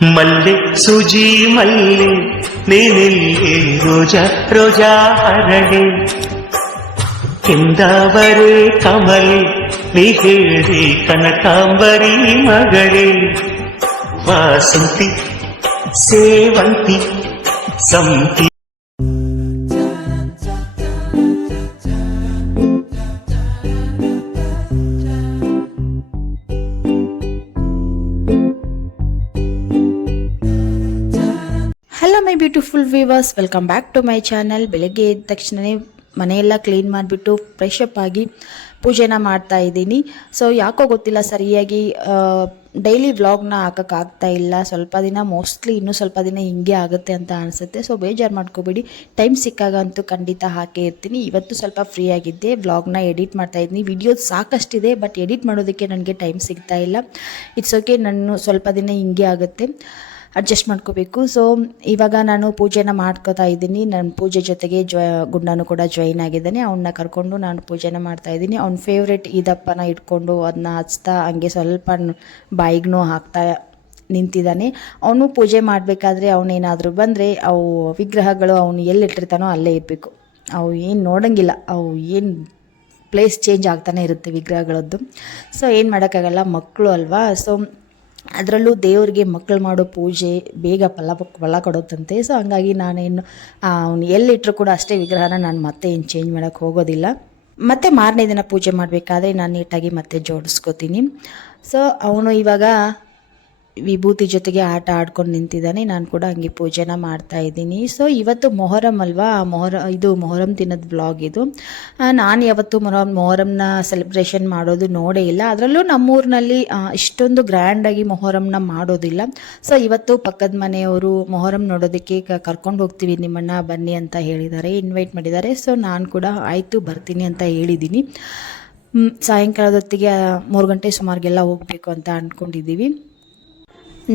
ಮಲ್ಲೆ ಸುಜಿ ಮಲ್ಲೆ ನೀನೆಲ್ಲಿ ರೋಜಾ ರೋಜಾ ಹರಡೆ ಕೆಂದಾವರೆ ಕಮಲೆ ನೀ ಹೇಳಿ ಕನಕಾಂಬರಿ ಮಗಳೇ ವಾಸಂತಿ ಸೇವಂತಿ ಸಂತಿ. Hello my beautiful viewers, welcome back to my channel. ಬೆಳಗ್ಗೆ ಎದ್ದ ತಕ್ಷಣವೇ ಮನೆಯೆಲ್ಲ ಕ್ಲೀನ್ ಮಾಡಿಬಿಟ್ಟು ಫ್ರೆಶ್ ಅಪ್ ಆಗಿ ಪೂಜೆನ ಮಾಡ್ತಾ ಇದ್ದೀನಿ. ಸೊ ಯಾಕೋ ಗೊತ್ತಿಲ್ಲ, ಸರಿಯಾಗಿ ಡೈಲಿ ವ್ಲಾಗ್ನ ಹಾಕೋಕ್ಕಾಗ್ತಾ ಇಲ್ಲ. ಸ್ವಲ್ಪ ದಿನ ಮೋಸ್ಟ್ಲಿ ಇನ್ನೂ ಸ್ವಲ್ಪ ದಿನ ಹಿಂಗೆ ಆಗುತ್ತೆ ಅಂತ ಅನಿಸುತ್ತೆ. ಸೊ ಬೇಜಾರು ಮಾಡ್ಕೋಬೇಡಿ, ಟೈಮ್ ಸಿಕ್ಕಾಗ ಅಂತೂ ಖಂಡಿತ ಹಾಕೇ ಇರ್ತೀನಿ. ಇವತ್ತು ಸ್ವಲ್ಪ ಫ್ರೀ ಆಗಿದ್ದೆ, ವ್ಲಾಗ್ನ ಎಡಿಟ್ ಮಾಡ್ತಾ ಇದ್ದೀನಿ. ವಿಡಿಯೋ ಸಾಕಷ್ಟಿದೆ, ಬಟ್ ಎಡಿಟ್ ಮಾಡೋದಕ್ಕೆ ನನಗೆ ಟೈಮ್ ಸಿಗ್ತಾ ಇಲ್ಲ. ಇಟ್ಸ್ ಓಕೆ, ನಾನು ಸ್ವಲ್ಪ ದಿನ ಹಿಂಗೆ ಆಗುತ್ತೆ, ಅಡ್ಜಸ್ಟ್ ಮಾಡ್ಕೋಬೇಕು. ಸೊ ಇವಾಗ ನಾನು ಪೂಜೆನ ಮಾಡ್ಕೋತಾ ಇದ್ದೀನಿ. ನನ್ನ ಪೂಜೆ ಜೊತೆಗೆ ಗುಂಡನು ಕೂಡ ಜಾಯಿನ್ ಆಗಿದ್ದಾನೆ. ಅವನ್ನ ಕರ್ಕೊಂಡು ನಾನು ಪೂಜೆನ ಮಾಡ್ತಾಯಿದ್ದೀನಿ. ಅವ್ನ ಫೇವ್ರೆಟ್ ಈ ದಪ್ಪನ ಇಟ್ಕೊಂಡು ಅದನ್ನ ಹಚ್ತಾ ಹಂಗೆ ಸ್ವಲ್ಪ ಬಾಯಿಗೂ ಹಾಕ್ತಾ ನಿಂತಿದ್ದಾನೆ. ಅವನು ಪೂಜೆ ಮಾಡಬೇಕಾದ್ರೆ ಅವನೇನಾದರೂ ಬಂದರೆ ಅವು ವಿಗ್ರಹಗಳು ಅವನು ಎಲ್ಲಿಟ್ಟಿರ್ತಾನೋ ಅಲ್ಲೇ ಇರಬೇಕು. ಅವು ಏನು ನೋಡೋಂಗಿಲ್ಲ, ಅವು ಏನು ಪ್ಲೇಸ್ ಚೇಂಜ್ ಆಗ್ತಾನೆ ಇರುತ್ತೆ ವಿಗ್ರಹಗಳದ್ದು. ಸೊ ಏನು ಮಾಡೋಕ್ಕಾಗಲ್ಲ, ಮಕ್ಕಳು ಅಲ್ವಾ. ಸೊ ಅದರಲ್ಲೂ ದೇವ್ರಿಗೆ ಮಕ್ಕಳು ಮಾಡೋ ಪೂಜೆ ಬೇಗ ಫಲ ಕೊಡುತ್ತಂತೆ. ಸೊ ಹಂಗಾಗಿ ನಾನೇನು ಅವ್ನು ಎಲ್ಲಿಟ್ಟರು ಕೂಡ ಅಷ್ಟೇ ವಿಗ್ರಹನ ನಾನು ಮತ್ತೆ ಏನು ಚೇಂಜ್ ಮಾಡೋಕ್ಕೆ ಹೋಗೋದಿಲ್ಲ. ಮತ್ತು ಮಾರನೇ ದಿನ ಪೂಜೆ ಮಾಡಬೇಕಾದ್ರೆ ನಾನು ನೀಟಾಗಿ ಮತ್ತೆ ಜೋಡಿಸ್ಕೋತೀನಿ. ಸೊ ಅವನು ಇವಾಗ ವಿಭೂತಿ ಜೊತೆಗೆ ಆಟ ಆಡ್ಕೊಂಡು ನಿಂತಿದ್ದಾನೆ. ನಾನು ಕೂಡ ಹಂಗೆ ಪೂಜೆನ ಮಾಡ್ತಾ ಇದ್ದೀನಿ. ಸೊ ಇವತ್ತು ಮೊಹರಂ ಅಲ್ವಾ, ಮೊಹರಂ ದಿನದ ವ್ಲಾಗ್ ಇದು. ನಾನು ಯಾವತ್ತೂ ಮೊಹರಂನ ಸೆಲೆಬ್ರೇಷನ್ ಮಾಡೋದು ನೋಡೇ ಇಲ್ಲ. ಅದರಲ್ಲೂ ನಮ್ಮೂರಿನಲ್ಲಿ ಇಷ್ಟೊಂದು ಗ್ರ್ಯಾಂಡಾಗಿ ಮೊಹರಂನ ಮಾಡೋದಿಲ್ಲ. ಸೊ ಇವತ್ತು ಪಕ್ಕದ ಮನೆಯವರು ಮೊಹರಂ ನೋಡೋದಕ್ಕೆ ಕರ್ಕೊಂಡು ಹೋಗ್ತೀವಿ ನಿಮ್ಮನ್ನು ಬನ್ನಿ ಅಂತ ಹೇಳಿದ್ದಾರೆ, ಇನ್ವೈಟ್ ಮಾಡಿದ್ದಾರೆ. ಸೊ ನಾನು ಕೂಡ ಆಯಿತು ಬರ್ತೀನಿ ಅಂತ ಹೇಳಿದ್ದೀನಿ. ಸಾಯಂಕಾಲದ ಹೊತ್ತಿಗೆ 3 ಗಂಟೆ ಸುಮಾರಿಗೆಲ್ಲ ಹೋಗಬೇಕು ಅಂತ ಅಂದ್ಕೊಂಡಿದ್ದೀವಿ.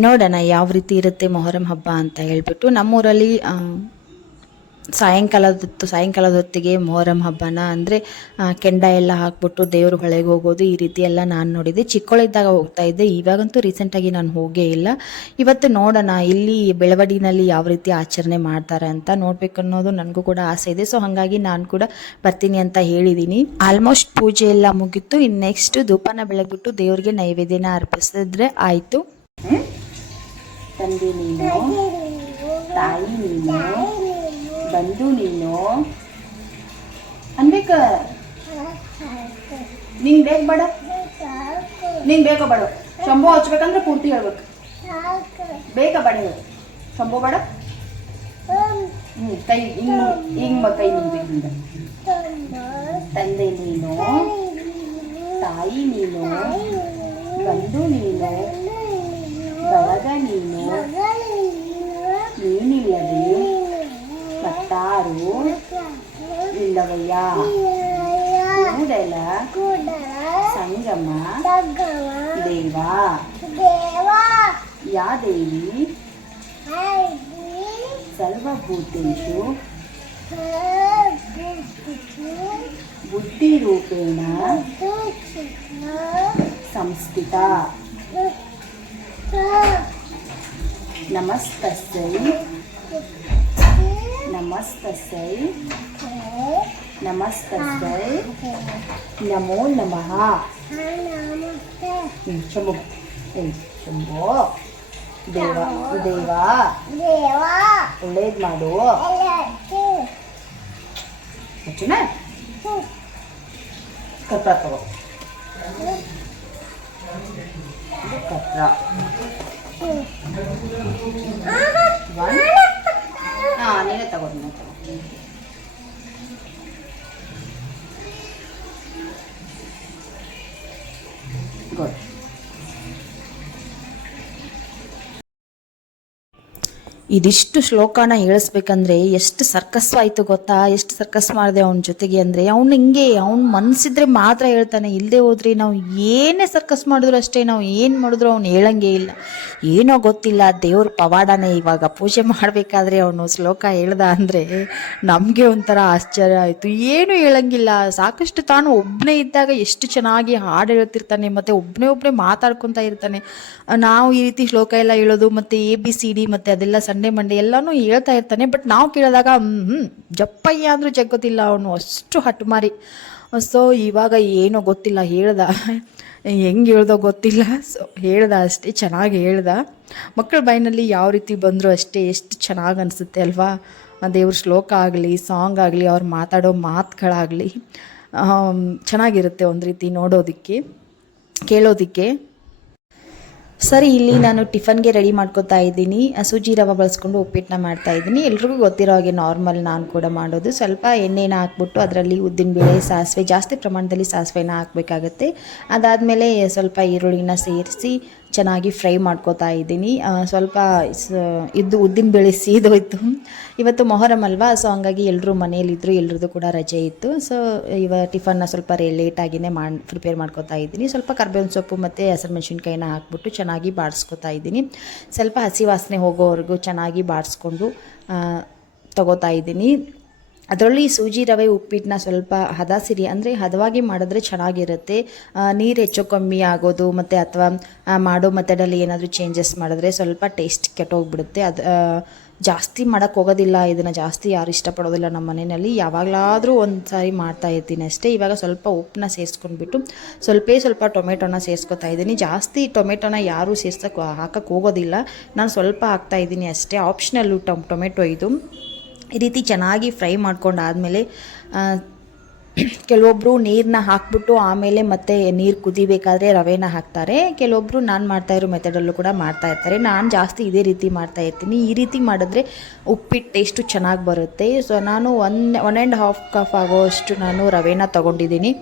ನೋಡೋಣ ಯಾವ ರೀತಿ ಇರುತ್ತೆ ಮೊಹರಂ ಹಬ್ಬ ಅಂತ ಹೇಳ್ಬಿಟ್ಟು. ನಮ್ಮೂರಲ್ಲಿ ಸಾಯಂಕಾಲದ ಹೊತ್ತಿಗೆ ಮೊಹರಂ ಹಬ್ಬನ ಅಂದರೆ ಕೆಂಡ ಎಲ್ಲ ಹಾಕ್ಬಿಟ್ಟು ದೇವರು ಹೊಳೆಗೆ ಹೋಗೋದು, ಈ ರೀತಿ ಎಲ್ಲ ನಾನು ನೋಡಿದ್ದೆ. ಚಿಕ್ಕವಳಿದ್ದಾಗ ಹೋಗ್ತಾ ಇದ್ದೆ, ಇವಾಗಂತೂ ರೀಸೆಂಟಾಗಿ ನಾನು ಹೋಗೇ ಇಲ್ಲ. ಇವತ್ತು ನೋಡೋಣ ಇಲ್ಲಿ ಬೆಳವಡಿನಲ್ಲಿ ಯಾವ ರೀತಿ ಆಚರಣೆ ಮಾಡ್ತಾರೆ ಅಂತ ನೋಡ್ಬೇಕು ಅನ್ನೋದು ನನಗೂ ಕೂಡ ಆಸೆ ಇದೆ. ಸೊ ಹಾಗಾಗಿ ನಾನು ಕೂಡ ಬರ್ತೀನಿ ಅಂತ ಹೇಳಿದ್ದೀನಿ. ಆಲ್ಮೋಸ್ಟ್ ಪೂಜೆ ಎಲ್ಲ ಮುಗಿತು. ಇನ್ನು ನೆಕ್ಸ್ಟ್ ಧೂಪನ ಬೆಳಗ್ಬಿಟ್ಟು ದೇವ್ರಿಗೆ ನೈವೇದ್ಯನ ಅರ್ಪಿಸಿದ್ರೆ ಆಯಿತು. ತಂದೆ ನೀನು, ತಾಯಿ ನೀನು, ಬಂಧು ನೀನು ಅನ್ಬೇಕ. ನಿಂಗೆ ಬೇಕು ಬೇಡ, ನಿಂಗೆ ಬೇಕೋ ಬೇಡ. ಶಂಭು ಹಚ್ಬೇಕಂದ್ರೆ ಪೂರ್ತಿ ಹೇಳ್ಬೇಕು. ಬೇಕಾ ಬೇಡ ಹೇಳು, ಶಂಭು ಬೇಡ. ಕೈ ಹಿಂಗ ಕೈ ಮುಂದೆ. ತಂದೆ ನೀನು, ತಾಯಿ ನೀನು, ಬಂಧು ನೀನು, ಬಳಗ ನೀನು, ನೀನಿಲ್ಲದೆ ಮತ್ತಾರು ಇಲ್ಲವಯ್ಯ. ಕೂಡಲ ಸಂಗಮ ದೇವ ಯಾ ದೇವಿ ಸರ್ವಭೂತೇಷು ಬುದ್ಧಿರೂಪೇಣ ಸಂಸ್ಥಿತ. ನಮಸ್ತಸ್ಸೈ ನಮಸ್ತಸ್ಸೈ ನಮಸ್ತಸ್ಸೈ ನಮೋ ನಮಃ. ಶಂಭೋ ಶಂಭೋ. ದೇವ ದೇವ ಒಳ್ಳೇದು ಮಾಡು. ಹೆಚ್ಚುನ ಕಪ್ಪ ತಗೋ, ಕಪ್ಪ ನೀನೇ ತಗೋ. ಗುಡ್. ಇದಿಷ್ಟು ಶ್ಲೋಕನ ಹೇಳಿಸ್ಬೇಕಂದ್ರೆ ಎಷ್ಟು ಸರ್ಕಸ್ ಆಯಿತು ಗೊತ್ತಾ, ಎಷ್ಟು ಸರ್ಕಸ್ ಮಾಡಿದೆ ಅವನ ಜೊತೆಗೆ ಅಂದರೆ. ಅವ್ನು ಹಿಂಗೆ ಅವ್ನು ಮನಸ್ಸಿದ್ರೆ ಮಾತ್ರ ಹೇಳ್ತಾನೆ, ಇಲ್ಲದೆ ಹೋದ್ರೆ ನಾವು ಏನೇ ಸರ್ಕಸ್ ಮಾಡಿದ್ರು ಅಷ್ಟೇ, ನಾವು ಏನು ಮಾಡಿದ್ರು ಅವ್ನು ಹೇಳಂಗೇ ಇಲ್ಲ. ಏನೋ ಗೊತ್ತಿಲ್ಲ, ದೇವ್ರ ಪವಾಡನೇ. ಇವಾಗ ಪೂಜೆ ಮಾಡಬೇಕಾದ್ರೆ ಅವನು ಶ್ಲೋಕ ಹೇಳ್ದ ಅಂದರೆ ನಮಗೆ ಒಂಥರ ಆಶ್ಚರ್ಯ ಆಯಿತು. ಏನೂ ಹೇಳಂಗಿಲ್ಲ, ಸಾಕಷ್ಟು ತಾನು ಒಬ್ಬನೇ ಇದ್ದಾಗ ಎಷ್ಟು ಚೆನ್ನಾಗಿ ಹಾಡು ಹೇಳ್ತಿರ್ತಾನೆ, ಮತ್ತು ಒಬ್ಬನೇ ಮಾತಾಡ್ಕೊತಾ ಇರ್ತಾನೆ. ನಾವು ಈ ರೀತಿ ಶ್ಲೋಕ ಎಲ್ಲ ಹೇಳೋದು ಮತ್ತು ABCD ಮತ್ತು ಅದೆಲ್ಲ ಸಂಡೆ ಮಂಡೆ ಎಲ್ಲನೂ ಹೇಳ್ತಾ ಇರ್ತಾನೆ. ಬಟ್ ನಾವು ಕೇಳಿದಾಗ ಜಪ್ಪಯ್ಯ ಅಂದರೂ ಜಗ್ಗೋದಿಲ್ಲ ಅವನು, ಅಷ್ಟು ಹಠಮಾರಿ. ಸೊ ಇವಾಗ ಏನೋ ಗೊತ್ತಿಲ್ಲ, ಹೇಳ್ದ, ಹೆಂಗೆ ಹೇಳ್ದೋ ಗೊತ್ತಿಲ್ಲ. ಸೊ ಹೇಳ್ದ ಅಷ್ಟೇ, ಚೆನ್ನಾಗಿ ಹೇಳ್ದ. ಮಕ್ಕಳ ಬಾಯಿನಲ್ಲಿ ಯಾವ ರೀತಿ ಬಂದರೂ ಅಷ್ಟೇ ಎಷ್ಟು ಚೆನ್ನಾಗಿ ಅನಿಸುತ್ತೆ ಅಲ್ವಾ. ದೇವ್ರ ಶ್ಲೋಕ ಆಗಲಿ, ಸಾಂಗ್ ಆಗಲಿ, ಅವ್ರು ಮಾತಾಡೋ ಮಾತುಗಳಾಗಲಿ ಚೆನ್ನಾಗಿರುತ್ತೆ ಒಂದು ರೀತಿ ನೋಡೋದಕ್ಕೆ, ಕೇಳೋದಕ್ಕೆ. ಸರಿ, ಇಲ್ಲಿ ನಾನು ಟಿಫನ್ಗೆ ರೆಡಿ ಮಾಡ್ಕೊತಾ ಇದ್ದೀನಿ. ಸೂಜಿ ರವೆ ಬಳಸ್ಕೊಂಡು ಉಪ್ಪಿಟ್ಟನ್ನ ಮಾಡ್ತಾ ಇದ್ದೀನಿ. ಎಲ್ರಿಗೂ ಗೊತ್ತಿರೋ ಹಾಗೆ ನಾರ್ಮಲ್ ನಾನು ಕೂಡ ಮಾಡೋದು. ಸ್ವಲ್ಪ ಎಣ್ಣೆನ ಹಾಕ್ಬಿಟ್ಟು ಅದರಲ್ಲಿ ಉದ್ದಿನಬೇಳೆ, ಸಾಸಿವೆ, ಜಾಸ್ತಿ ಪ್ರಮಾಣದಲ್ಲಿ ಸಾಸಿವೆನ ಹಾಕಬೇಕಾಗತ್ತೆ. ಅದಾದಮೇಲೆ ಸ್ವಲ್ಪ ಈರುಳ್ಳಿನ ಸೇರಿಸಿ ಚೆನ್ನಾಗಿ ಫ್ರೈ ಮಾಡ್ಕೋತಾ ಇದ್ದೀನಿ. ಸ್ವಲ್ಪ ಇದು ಉದ್ದಿನಬೇಳೆ ಸೀದೋಯ್ತು. ಇವತ್ತು ಮೊಹರಂ ಅಲ್ವಾ, ಸೊ ಹಂಗಾಗಿ ಎಲ್ಲರೂ ಮನೇಲಿದ್ದರು, ಎಲ್ರದ್ದು ಕೂಡ ರಜೆ ಇತ್ತು. ಸೊ ಟಿಫನ್ನ ಸ್ವಲ್ಪ ಲೇಟಾಗಿಯೇ ಪ್ರಿಪೇರ್ ಮಾಡ್ಕೋತಾ ಇದ್ದೀನಿ. ಸ್ವಲ್ಪ ಕರ್ಬೇವಿನ ಸೊಪ್ಪು ಮತ್ತು ಹಸಿರು ಮೆಣಸಿನ್ಕಾಯಿನ ಹಾಕ್ಬಿಟ್ಟು ಚೆನ್ನಾಗಿ ಬಾಡಿಸ್ಕೊತಾ ಇದ್ದೀನಿ. ಸ್ವಲ್ಪ ಹಸಿ ವಾಸನೆ ಹೋಗೋವರೆಗೂ ಚೆನ್ನಾಗಿ ಬಾಡಿಸ್ಕೊಂಡು ತಗೋತಾ ಇದ್ದೀನಿ. ಅದರಲ್ಲಿ ಸೂಜಿ ರವೆ ಉಪ್ಪಿಟ್ಟನ್ನ ಸ್ವಲ್ಪ ಅಂದರೆ ಹದವಾಗಿ ಮಾಡಿದ್ರೆ ಚೆನ್ನಾಗಿರುತ್ತೆ. ನೀರು ಹೆಚ್ಚು ಕಮ್ಮಿ ಆಗೋದು ಮತ್ತು ಅಥವಾ ಮಾಡೋ ಮೆಥಡಲ್ಲಿ ಏನಾದರೂ ಚೇಂಜಸ್ ಮಾಡಿದ್ರೆ ಸ್ವಲ್ಪ ಟೇಸ್ಟ್ ಕೆಟ್ಟೋಗ್ಬಿಡುತ್ತೆ. ಅದು ಜಾಸ್ತಿ ಮಾಡೋಕ್ಕೆ ಹೋಗೋದಿಲ್ಲ, ಇದನ್ನು ಜಾಸ್ತಿ ಯಾರು ಇಷ್ಟಪಡೋದಿಲ್ಲ ನಮ್ಮ ಮನೆಯಲ್ಲಿ. ಯಾವಾಗಲಾದರೂ ಒಂದು ಸಾರಿ ಮಾಡ್ತಾ ಇರ್ತೀನಿ ಅಷ್ಟೇ. ಇವಾಗ ಸ್ವಲ್ಪ ಉಪ್ಪನ್ನ ಸೇರಿಸ್ಕೊಂಡ್ಬಿಟ್ಟು ಸ್ವಲ್ಪ ಟೊಮೆಟೊನ ಸೇರಿಸ್ಕೊತಾ ಇದ್ದೀನಿ. ಜಾಸ್ತಿ ಟೊಮೆಟೊನ ಯಾರೂ ಹಾಕಕ್ಕೆ ಹೋಗೋದಿಲ್ಲ, ನಾನು ಸ್ವಲ್ಪ ಹಾಕ್ತಾಯಿದ್ದೀನಿ ಅಷ್ಟೇ. ಆಪ್ಷನಲ್ಲು ಟೊಮೆಟೊ ಇದು. ಈ ರೀತಿ ಚೆನ್ನಾಗಿ ಫ್ರೈ ಮಾಡ್ಕೊಂಡಾದಮೇಲೆ ಕೆಲವೊಬ್ಬರು ನೀರನ್ನ ಹಾಕ್ಬಿಟ್ಟು ಆಮೇಲೆ ಮತ್ತೆ ನೀರು ಕುದಿಬೇಕಾದ್ರೆ ರವೆನ ಹಾಕ್ತಾರೆ. ಕೆಲವೊಬ್ಬರು ನಾನು ಮಾಡ್ತಾಯಿರೋ ಮೆಥಡಲ್ಲೂ ಕೂಡ ಮಾಡ್ತಾಯಿರ್ತಾರೆ. ನಾನು ಜಾಸ್ತಿ ಇದೇ ರೀತಿ ಮಾಡ್ತಾಯಿರ್ತೀನಿ. ಈ ರೀತಿ ಮಾಡಿದ್ರೆ ಉಪ್ಪಿಟ್ಟು ಟೇಸ್ಟು ಚೆನ್ನಾಗಿ ಬರುತ್ತೆ. ಸೊ ನಾನು 1.5 ಕಪ್ ಆಗೋಷ್ಟು ನಾನು ರವೆನ ತೊಗೊಂಡಿದ್ದೀನಿ.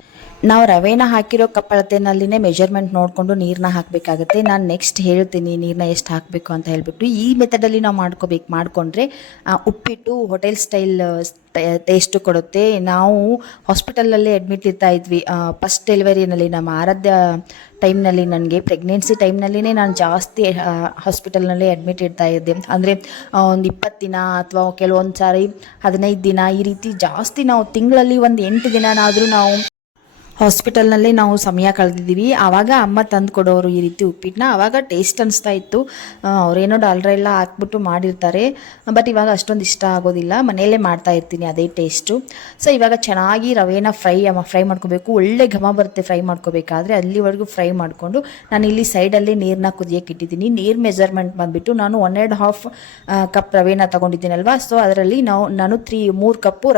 ನಾವು ರವೆನ ಹಾಕಿರೋ ಕಪ್ ಅಳತೆನಲ್ಲಿನೇ ಮೆಜರ್ಮೆಂಟ್ ನೋಡಿಕೊಂಡು ನೀರನ್ನ ಹಾಕಬೇಕಾಗುತ್ತೆ. ನಾನು ನೆಕ್ಸ್ಟ್ ಹೇಳ್ತೀನಿ ನೀರನ್ನ ಎಷ್ಟು ಹಾಕಬೇಕು ಅಂತ ಹೇಳ್ಬಿಟ್ಟು. ಈ ಮೆಥಡಲ್ಲಿ ನಾವು ಮಾಡಿಕೊಂಡ್ರೆ ಉಪ್ಪಿಟ್ಟು ಹೋಟೆಲ್ ಸ್ಟೈಲ್ ಟೇಸ್ಟು ಕೊಡುತ್ತೆ. ನಾವು ಹಾಸ್ಪಿಟಲಲ್ಲೇ ಅಡ್ಮಿಟ್ ಇರ್ತಾ ಇದ್ವಿ ಫಸ್ಟ್ ಡೆಲಿವರಿನಲ್ಲಿ. ನಮ್ಮ ಆರಾಧ್ಯ ಟೈಮ್ನಲ್ಲಿ, ನನಗೆ ಪ್ರೆಗ್ನೆನ್ಸಿ ಟೈಮ್ನಲ್ಲಿನೇ ನಾನು ಜಾಸ್ತಿ ಹಾಸ್ಪಿಟಲ್ನಲ್ಲೇ ಅಡ್ಮಿಟ್ ಇರ್ತಾ ಇದ್ದೆ. ಅಂದರೆ ಒಂದು 20 ದಿನ ಅಥವಾ ಕೆಲವೊಂದು ಸಾರಿ 15 ದಿನ, ಈ ರೀತಿ ಜಾಸ್ತಿ ನಾವು ತಿಂಗಳಲ್ಲಿ ಒಂದು 8 ದಿನನಾದರೂ ನಾವು ಹಾಸ್ಪಿಟಲ್ನಲ್ಲೇ ನಾವು ಸಮಯ ಕಳೆದಿದ್ದೀವಿ. ಆವಾಗ ಅಮ್ಮ ತಂದು ಕೊಡೋರು ಈ ರೀತಿ ಉಪ್ಪಿಟ್ಟನ್ನ. ಆವಾಗ ಟೇಸ್ಟ್ ಅನಿಸ್ತಾ ಇತ್ತು. ಅವರೇನೋ ಡಾಲ್ರ ಎಲ್ಲ ಹಾಕ್ಬಿಟ್ಟು ಮಾಡಿರ್ತಾರೆ, ಬಟ್ ಇವಾಗ ಅಷ್ಟೊಂದು ಇಷ್ಟ ಆಗೋದಿಲ್ಲ. ಮನೆಯಲ್ಲೇ ಮಾಡ್ತಾ ಇರ್ತೀನಿ ಅದೇ ಟೇಸ್ಟು. ಸೊ ಇವಾಗ ಚೆನ್ನಾಗಿ ರವೆನ ಫ್ರೈ ಮಾಡ್ಕೋಬೇಕು. ಒಳ್ಳೆ ಘಮ ಬರುತ್ತೆ ಫ್ರೈ ಮಾಡ್ಕೋಬೇಕಾದ್ರೆ. ಅಲ್ಲಿವರೆಗೂ ಫ್ರೈ ಮಾಡಿಕೊಂಡು ನಾನು ಇಲ್ಲಿ ಸೈಡಲ್ಲಿ ನೀರನ್ನ ಕುದಿಯೋಕೆ ಇಟ್ಟಿದ್ದೀನಿ. ನೀರು ಮೆಜರ್ಮೆಂಟ್ ಬಂದುಬಿಟ್ಟು ನಾನು 1.5 ಕಪ್ ರವೆನ ತೊಗೊಂಡಿದ್ದೀನಲ್ವಾ, ಸೊ ಅದರಲ್ಲಿ ನಾನು 3 ಕಪ್ಪು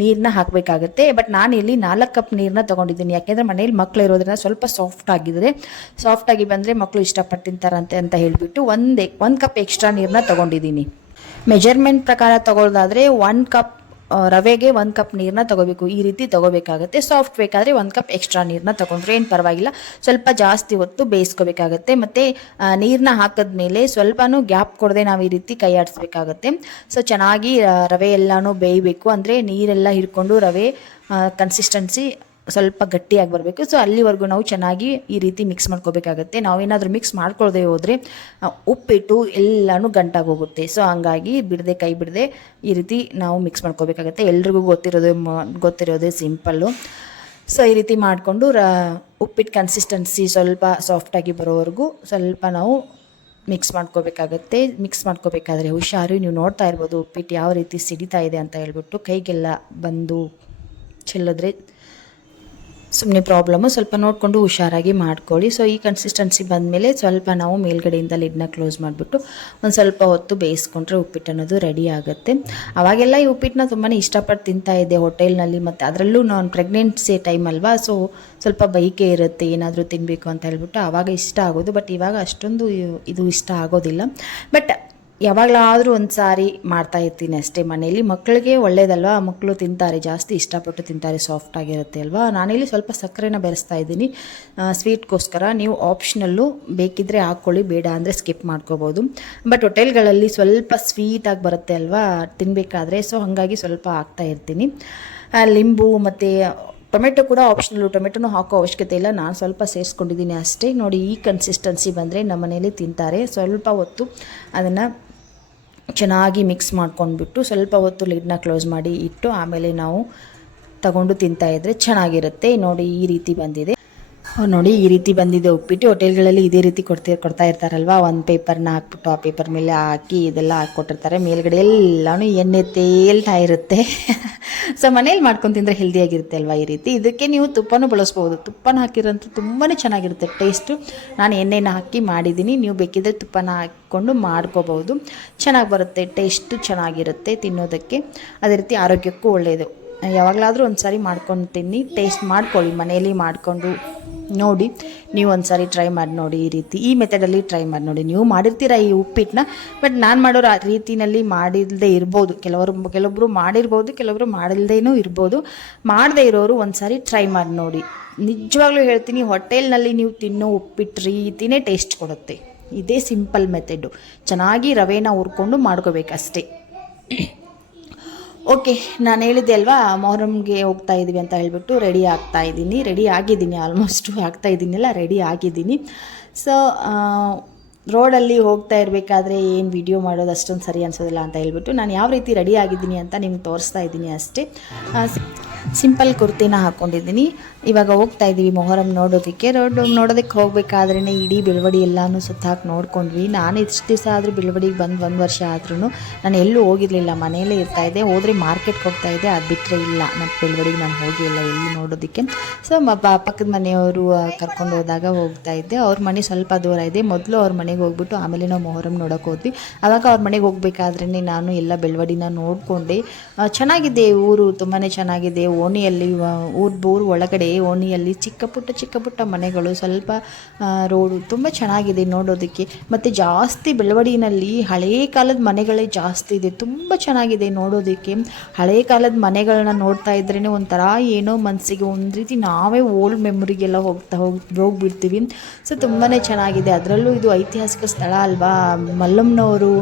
ನೀರನ್ನ ಹಾಕಬೇಕಾಗತ್ತೆ. ಬಟ್ ನಾನಿಲ್ಲಿ 4 ಕಪ್ ನೀರನ್ನ ತೊಗೊಂಡಿದ್ದೀನಿ. ಯಾಕೆಂದರೆ ಮನೇಲಿ ಮಕ್ಕಳು ಇರೋದ್ರಿಂದ ಸ್ವಲ್ಪ ಸಾಫ್ಟಾಗಿ ಬಂದರೆ ಮಕ್ಕಳು ಇಷ್ಟಪಟ್ಟು ತಿಂತಾರಂತೆ ಅಂತ ಹೇಳಿಬಿಟ್ಟು 1 ಕಪ್ ಎಕ್ಸ್ಟ್ರಾ ನೀರನ್ನ ತೊಗೊಂಡಿದ್ದೀನಿ. ಮೆಜರ್ಮೆಂಟ್ ಪ್ರಕಾರ ತಗೊಳ್ಳೋದಾದರೆ 1 ಕಪ್ ರವೆಗೆ 1 ಕಪ್ ನೀರನ್ನ ತೊಗೋಬೇಕು. ಈ ರೀತಿ ತೊಗೋಬೇಕಾಗತ್ತೆ. ಸಾಫ್ಟ್ ಬೇಕಾದರೆ 1 ಕಪ್ ಎಕ್ಸ್ಟ್ರಾ ನೀರನ್ನ ತೊಗೊಂಡ್ರೆ ಏನು ಪರವಾಗಿಲ್ಲ. ಸ್ವಲ್ಪ ಜಾಸ್ತಿ ಹೊತ್ತು ಬೇಯಿಸ್ಕೋಬೇಕಾಗತ್ತೆ. ಮತ್ತು ನೀರನ್ನ ಹಾಕಿದ್ಮೇಲೆ ಸ್ವಲ್ಪನೂ ಗ್ಯಾಪ್ ಕೊಡದೆ ನಾವು ಈ ರೀತಿ ಕೈ ಆಡಿಸ್ಬೇಕಾಗತ್ತೆ. ಸೊ ಚೆನ್ನಾಗಿ ರವೆ ಎಲ್ಲನೂ ಬೇಯಬೇಕು. ಅಂದರೆ ನೀರೆಲ್ಲ ಹಿಡ್ಕೊಂಡು ರವೆ ಕನ್ಸಿಸ್ಟೆನ್ಸಿ ಸ್ವಲ್ಪ ಗಟ್ಟಿಯಾಗಿ ಬರಬೇಕು. ಸೊ ಅಲ್ಲಿವರೆಗೂ ನಾವು ಚೆನ್ನಾಗಿ ಈ ರೀತಿ ಮಿಕ್ಸ್ ಮಾಡ್ಕೋಬೇಕಾಗತ್ತೆ. ನಾವೇನಾದರೂ ಮಿಕ್ಸ್ ಮಾಡ್ಕೊಳ್ಳದೆ ಹೋದರೆ ಉಪ್ಪಿಟ್ಟು ಎಲ್ಲನೂ ಗಂಟಾಗಿ ಹೋಗುತ್ತೆ. ಸೊ ಹಂಗಾಗಿ ಕೈ ಬಿಡದೆ ಈ ರೀತಿ ನಾವು ಮಿಕ್ಸ್ ಮಾಡ್ಕೋಬೇಕಾಗತ್ತೆ. ಎಲ್ರಿಗೂ ಗೊತ್ತಿರೋದೇ ಸಿಂಪಲ್ಲು. ಸೊ ಈ ರೀತಿ ಮಾಡಿಕೊಂಡು ಉಪ್ಪಿಟ್ಟು ಕನ್ಸಿಸ್ಟೆನ್ಸಿ ಸ್ವಲ್ಪ ಸಾಫ್ಟಾಗಿ ಬರೋವರೆಗೂ ಸ್ವಲ್ಪ ನಾವು ಮಿಕ್ಸ್ ಮಾಡ್ಕೋಬೇಕಾಗತ್ತೆ. ಮಿಕ್ಸ್ ಮಾಡ್ಕೋಬೇಕಾದ್ರೆ ಹುಷಾರು. ನೀವು ನೋಡ್ತಾ ಇರ್ಬೋದು ಉಪ್ಪಿಟ್ಟು ಯಾವ ರೀತಿ ಸಿಡಿತಾ ಇದೆ ಅಂತ ಹೇಳ್ಬಿಟ್ಟು. ಕೈಗೆಲ್ಲ ಬಂದು ಚೆಲ್ಲಿದ್ರೆ ಸುಮ್ಮನೆ ಪ್ರಾಬ್ಲಮ್ಮು. ಸ್ವಲ್ಪ ನೋಡಿಕೊಂಡು ಹುಷಾರಾಗಿ ಮಾಡ್ಕೊಳ್ಳಿ. ಸೊ ಈ ಕನ್ಸಿಸ್ಟೆನ್ಸಿ ಬಂದಮೇಲೆ ಸ್ವಲ್ಪ ನಾವು ಮೇಲ್ಗಡೆಯಿಂದ ಲಿಡ್ನ ಕ್ಲೋಸ್ ಮಾಡಿಬಿಟ್ಟು ಒಂದು ಸ್ವಲ್ಪ ಹೊತ್ತು ಬೇಯಿಸ್ಕೊಂಡ್ರೆ ಉಪ್ಪಿಟ್ಟು ಅನ್ನೋದು ರೆಡಿ ಆಗುತ್ತೆ. ಅವಾಗೆಲ್ಲ ಈ ಉಪ್ಪಿಟ್ಟನ್ನ ತುಂಬಾ ಇಷ್ಟಪಟ್ಟು ತಿಂತಾ ಇದ್ದೆ ಹೋಟೆಲ್ನಲ್ಲಿ. ಮತ್ತು ಅದರಲ್ಲೂ ನಾನು ಪ್ರೆಗ್ನೆನ್ಸಿ ಟೈಮ್ ಅಲ್ವಾ, ಸೊ ಸ್ವಲ್ಪ ಬೈಕೆ ಇರುತ್ತೆ ಏನಾದರೂ ತಿನ್ನಬೇಕು ಅಂತ ಹೇಳ್ಬಿಟ್ಟು ಆವಾಗ ಇಷ್ಟ ಆಗೋದು. ಬಟ್ ಇವಾಗ ಅಷ್ಟೊಂದು ಇದು ಇಷ್ಟ ಆಗೋದಿಲ್ಲ. ಬಟ್ ಯಾವಾಗಲಾದರೂ ಒಂದು ಸಾರಿ ಮಾಡ್ತಾ ಇರ್ತೀನಿ ಅಷ್ಟೇ ಮನೇಲಿ. ಮಕ್ಕಳಿಗೆ ಒಳ್ಳೇದಲ್ವಾ, ಮಕ್ಕಳು ತಿಂತಾರೆ, ಜಾಸ್ತಿ ಇಷ್ಟಪಟ್ಟು ತಿಂತಾರೆ, ಸಾಫ್ಟ್ ಆಗಿರುತ್ತೆ ಅಲ್ವಾ. ನಾನಿಲ್ಲಿ ಸ್ವಲ್ಪ ಸಕ್ಕರೆನ ಬೆರೆಸ್ತಾ ಇದ್ದೀನಿ ಸ್ವೀಟ್ಗೋಸ್ಕರ. ನೀವು ಆಪ್ಷನಲ್ಲು ಬೇಕಿದ್ದರೆ ಹಾಕ್ಕೊಳ್ಳಿ, ಬೇಡ ಅಂದರೆ ಸ್ಕಿಪ್ ಮಾಡ್ಕೋಬೋದು. ಬಟ್ ಹೋಟೆಲ್ಗಳಲ್ಲಿ ಸ್ವಲ್ಪ ಸ್ವೀಟಾಗಿ ಬರುತ್ತೆ ಅಲ್ವಾ ತಿನ್ನಬೇಕಾದ್ರೆ, ಸೊ ಹಾಗಾಗಿ ಸ್ವಲ್ಪ ಹಾಕ್ತಾ ಇರ್ತೀನಿ. ಲಿಂಬು ಮತ್ತು ಟೊಮೆಟೊ ಕೂಡ ಆಪ್ಷನಲ್ಲು, ಟೊಮೆಟೊನೂ ಹಾಕೋ ಅವಶ್ಯಕತೆ ಇಲ್ಲ, ನಾನು ಸ್ವಲ್ಪ ಸೇರಿಸ್ಕೊಂಡಿದ್ದೀನಿ ಅಷ್ಟೇ. ನೋಡಿ ಈ ಕನ್ಸಿಸ್ಟೆನ್ಸಿ ಬಂದರೆ ನಮ್ಮ ಮನೇಲಿ ತಿಂತಾರೆ. ಸ್ವಲ್ಪ ಹೊತ್ತು ಅದನ್ನು ಚೆನ್ನಾಗಿ ಮಿಕ್ಸ್ ಮಾಡ್ಕೊಂಡ್ಬಿಟ್ಟು ಸ್ವಲ್ಪ ಹೊತ್ತು ಲಿಡ್ನ ಕ್ಲೋಸ್ ಮಾಡಿ ಇಟ್ಟು ಆಮೇಲೆ ನಾವು ತಗೊಂಡು ತಿಂತಾಯಿದ್ರೆ ಚೆನ್ನಾಗಿರುತ್ತೆ. ನೋಡಿ ಈ ರೀತಿ ಬಂದಿದೆ. ನೋಡಿ ಈ ರೀತಿ ಬಂದಿದೆ ಉಪ್ಪಿಟ್ಟು. ಹೋಟೆಲ್ಗಳಲ್ಲಿ ಇದೇ ರೀತಿ ಕೊಡ್ತಾ ಇರ್ತಾರಲ್ವ, ಒಂದು ಪೇಪರ್ನ ಹಾಕ್ಬಿಟ್ಟು ಆ ಪೇಪರ್ ಮೇಲೆ ಹಾಕಿ ಇದೆಲ್ಲ ಹಾಕ್ಕೊಟ್ಟಿರ್ತಾರೆ. ಮೇಲ್ಗಡೆ ಎಲ್ಲನೂ ಎಣ್ಣೆ ತೇಲ್ತಾ ಇರುತ್ತೆ. ಸೊ ಮನೇಲಿ ಮಾಡ್ಕೊಂಡು ತಿಂದರೆ ಹೆಲ್ದಿಯಾಗಿರುತ್ತೆ ಅಲ್ವಾ ಈ ರೀತಿ. ಇದಕ್ಕೆ ನೀವು ತುಪ್ಪನೂ ಬಳಸ್ಬೋದು, ತುಪ್ಪನ ಹಾಕಿರೋಂಥ ತುಂಬಾ ಚೆನ್ನಾಗಿರುತ್ತೆ ಟೇಸ್ಟು. ನಾನು ಎಣ್ಣೆನ ಹಾಕಿ ಮಾಡಿದ್ದೀನಿ, ನೀವು ಬೇಕಿದ್ದರೆ ತುಪ್ಪನ ಹಾಕ್ಕೊಂಡು ಮಾಡ್ಕೋಬೋದು, ಚೆನ್ನಾಗಿ ಬರುತ್ತೆ, ಟೇಸ್ಟು ಚೆನ್ನಾಗಿರುತ್ತೆ ತಿನ್ನೋದಕ್ಕೆ. ಅದೇ ರೀತಿ ಆರೋಗ್ಯಕ್ಕೂ ಒಳ್ಳೆಯದು. ಯಾವಾಗಲಾದರೂ ಒಂದು ಸಾರಿ ಮಾಡ್ಕೊಂಡು ತಿನ್ನಿ, ಟೇಸ್ಟ್ ಮಾಡ್ಕೊಳ್ಳಿ, ಮನೆಯಲ್ಲಿ ಮಾಡಿಕೊಂಡು ನೋಡಿ. ನೀವು ಒಂದು ಸಾರಿ ಟ್ರೈ ಮಾಡಿ ನೋಡಿ, ಈ ರೀತಿ ಈ ಮೆಥಡಲ್ಲಿ ಟ್ರೈ ಮಾಡಿ ನೋಡಿ. ನೀವು ಮಾಡಿರ್ತೀರ ಈ ಉಪ್ಪಿಟ್ಟನ್ನ, ಬಟ್ ನಾನು ಮಾಡೋರು ಆ ರೀತಿಯಲ್ಲಿ ಮಾಡಿಲ್ಲದೆ ಇರ್ಬೋದು. ಕೆಲವೊಬ್ಬರು ಮಾಡಿರ್ಬೋದು, ಕೆಲವೊಬ್ಬರು ಮಾಡಿಲ್ದೇನೂ ಇರ್ಬೋದು. ಮಾಡದೇ ಇರೋರು ಒಂದು ಸಾರಿ ಟ್ರೈ ಮಾಡಿ ನೋಡಿ. ನಿಜವಾಗ್ಲೂ ಹೇಳ್ತೀನಿ, ಹೋಟೆಲ್ನಲ್ಲಿ ನೀವು ತಿನ್ನೋ ಉಪ್ಪಿಟ್ಟು ರೀತಿಯೇ ಟೇಸ್ಟ್ ಕೊಡುತ್ತೆ. ಇದೇ ಸಿಂಪಲ್ ಮೆಥಡು. ಚೆನ್ನಾಗಿ ರವೆನ ಹುರ್ಕೊಂಡು ಮಾಡ್ಕೋಬೇಕಷ್ಟೇ. ಓಕೆ, ನಾನು ಹೇಳಿದ್ದೆ ಅಲ್ವಾ ಮೊಹರಂಗೆ ಹೋಗ್ತಾ ಇದ್ದೀವಿ ಅಂತ ಹೇಳ್ಬಿಟ್ಟು ರೆಡಿ ಆಗಿದ್ದೀನಿ, ಆಲ್ಮೋಸ್ಟು ರೆಡಿ ಆಗಿದ್ದೀನಿ. ಸೊ ರೋಡಲ್ಲಿ ಹೋಗ್ತಾ ಇರಬೇಕಾದ್ರೆ ಏನು ವಿಡಿಯೋ ಮಾಡೋದು ಅಷ್ಟೊಂದು ಸರಿ ಅನಿಸೋದಿಲ್ಲ ಅಂತ ಹೇಳ್ಬಿಟ್ಟು ನಾನು ಯಾವ ರೀತಿ ರೆಡಿ ಆಗಿದ್ದೀನಿ ಅಂತ ನಿಮ್ಗೆ ತೋರಿಸ್ತಾ ಇದ್ದೀನಿ ಅಷ್ಟೇ. ಸಿಂಪಲ್ ಕುರ್ತಿನ ಹಾಕ್ಕೊಂಡಿದ್ದೀನಿ. ಇವಾಗ ಹೋಗ್ತಾ ಇದ್ದೀವಿ ಮೊಹರಂ ನೋಡೋದಕ್ಕೆ. ನೋಡೋದಕ್ಕೆ ಹೋಗಬೇಕಾದ್ರೇ ಇಡೀ ಬೆಳವಡಿ ಎಲ್ಲನೂ ಸುತ್ತಾಕಿ ನೋಡ್ಕೊಂಡ್ವಿ. ನಾನು ಇಷ್ಟು ದಿವಸ ಆದರೂ ಬೆಳವಡಿಗೆ ಬಂದು 1 ವರ್ಷ ಆದ್ರೂ ನಾನು ಎಲ್ಲೂ ಹೋಗಿರಲಿಲ್ಲ, ಮನೆಯಲ್ಲೇ ಇರ್ತಾಯಿದ್ದೆ. ಹೋದರೆ ಮಾರ್ಕೆಟ್ಗೆ ಹೋಗ್ತಾಯಿದ್ದೆ, ಅದು ಬಿಟ್ಟರೆ ಇಲ್ಲ ಮತ್ತು ಬೆಳವಡಿಗೆ ನಾನು ಹೋಗಿಲ್ಲ ಎಲ್ಲಿ ನೋಡೋದಕ್ಕೆ. ಸೊ ಪಕ್ಕದ ಮನೆಯವರು ಕರ್ಕೊಂಡು ಹೋದಾಗ ಹೋಗ್ತಾಯಿದ್ದೆ. ಅವ್ರ ಮನೆ ಸ್ವಲ್ಪ ದೂರ ಇದೆ. ಮೊದಲು ಅವ್ರ ಮನೆಗೆ ಹೋಗ್ಬಿಟ್ಟು ಆಮೇಲೆ ನಾವು ಮೊಹರಂ ನೋಡೋಕೆ ಹೋದ್ವಿ. ಆವಾಗ ಅವ್ರ ಮನೆಗೆ ಹೋಗ್ಬೇಕಾದ್ರೇ ನಾನು ಎಲ್ಲ ಬೆಳವಡಿನ ನೋಡಿಕೊಂಡೆ. ಚೆನ್ನಾಗಿದೆ ಊರು, ತುಂಬಾ ಚೆನ್ನಾಗಿದೆ. ಓಣಿಯಲ್ಲಿ ಊರು ಒಳಗಡೆ ಓಣಿಯಲ್ಲಿ ಚಿಕ್ಕ ಪುಟ್ಟ ಮನೆಗಳು, ಸ್ವಲ್ಪ ರೋಡು ತುಂಬ ಚೆನ್ನಾಗಿದೆ ನೋಡೋದಕ್ಕೆ. ಮತ್ತು ಜಾಸ್ತಿ ಬೆಳವಡಿನಲ್ಲಿ ಹಳೇ ಕಾಲದ ಮನೆಗಳೇ ಜಾಸ್ತಿ ಇದೆ, ತುಂಬ ಚೆನ್ನಾಗಿದೆ ನೋಡೋದಕ್ಕೆ. ಹಳೇ ಕಾಲದ ಮನೆಗಳನ್ನ ನೋಡ್ತಾ ಇದ್ರೇ ಒಂಥರ ಏನೋ ಮನಸ್ಸಿಗೆ ಒಂದು ರೀತಿ ನಾವೇ ಓಲ್ಡ್ ಮೆಮೊರಿಗೆಲ್ಲ ಹೋಗ್ಬಿಡ್ತೀವಿ. ಸೊ ತುಂಬಾ ಚೆನ್ನಾಗಿದೆ. ಅದರಲ್ಲೂ ಇದು ಐತಿಹಾಸಿಕ ಸ್ಥಳ ಅಲ್ವಾ, ಮಲ್ಲಮ್ಮನವರು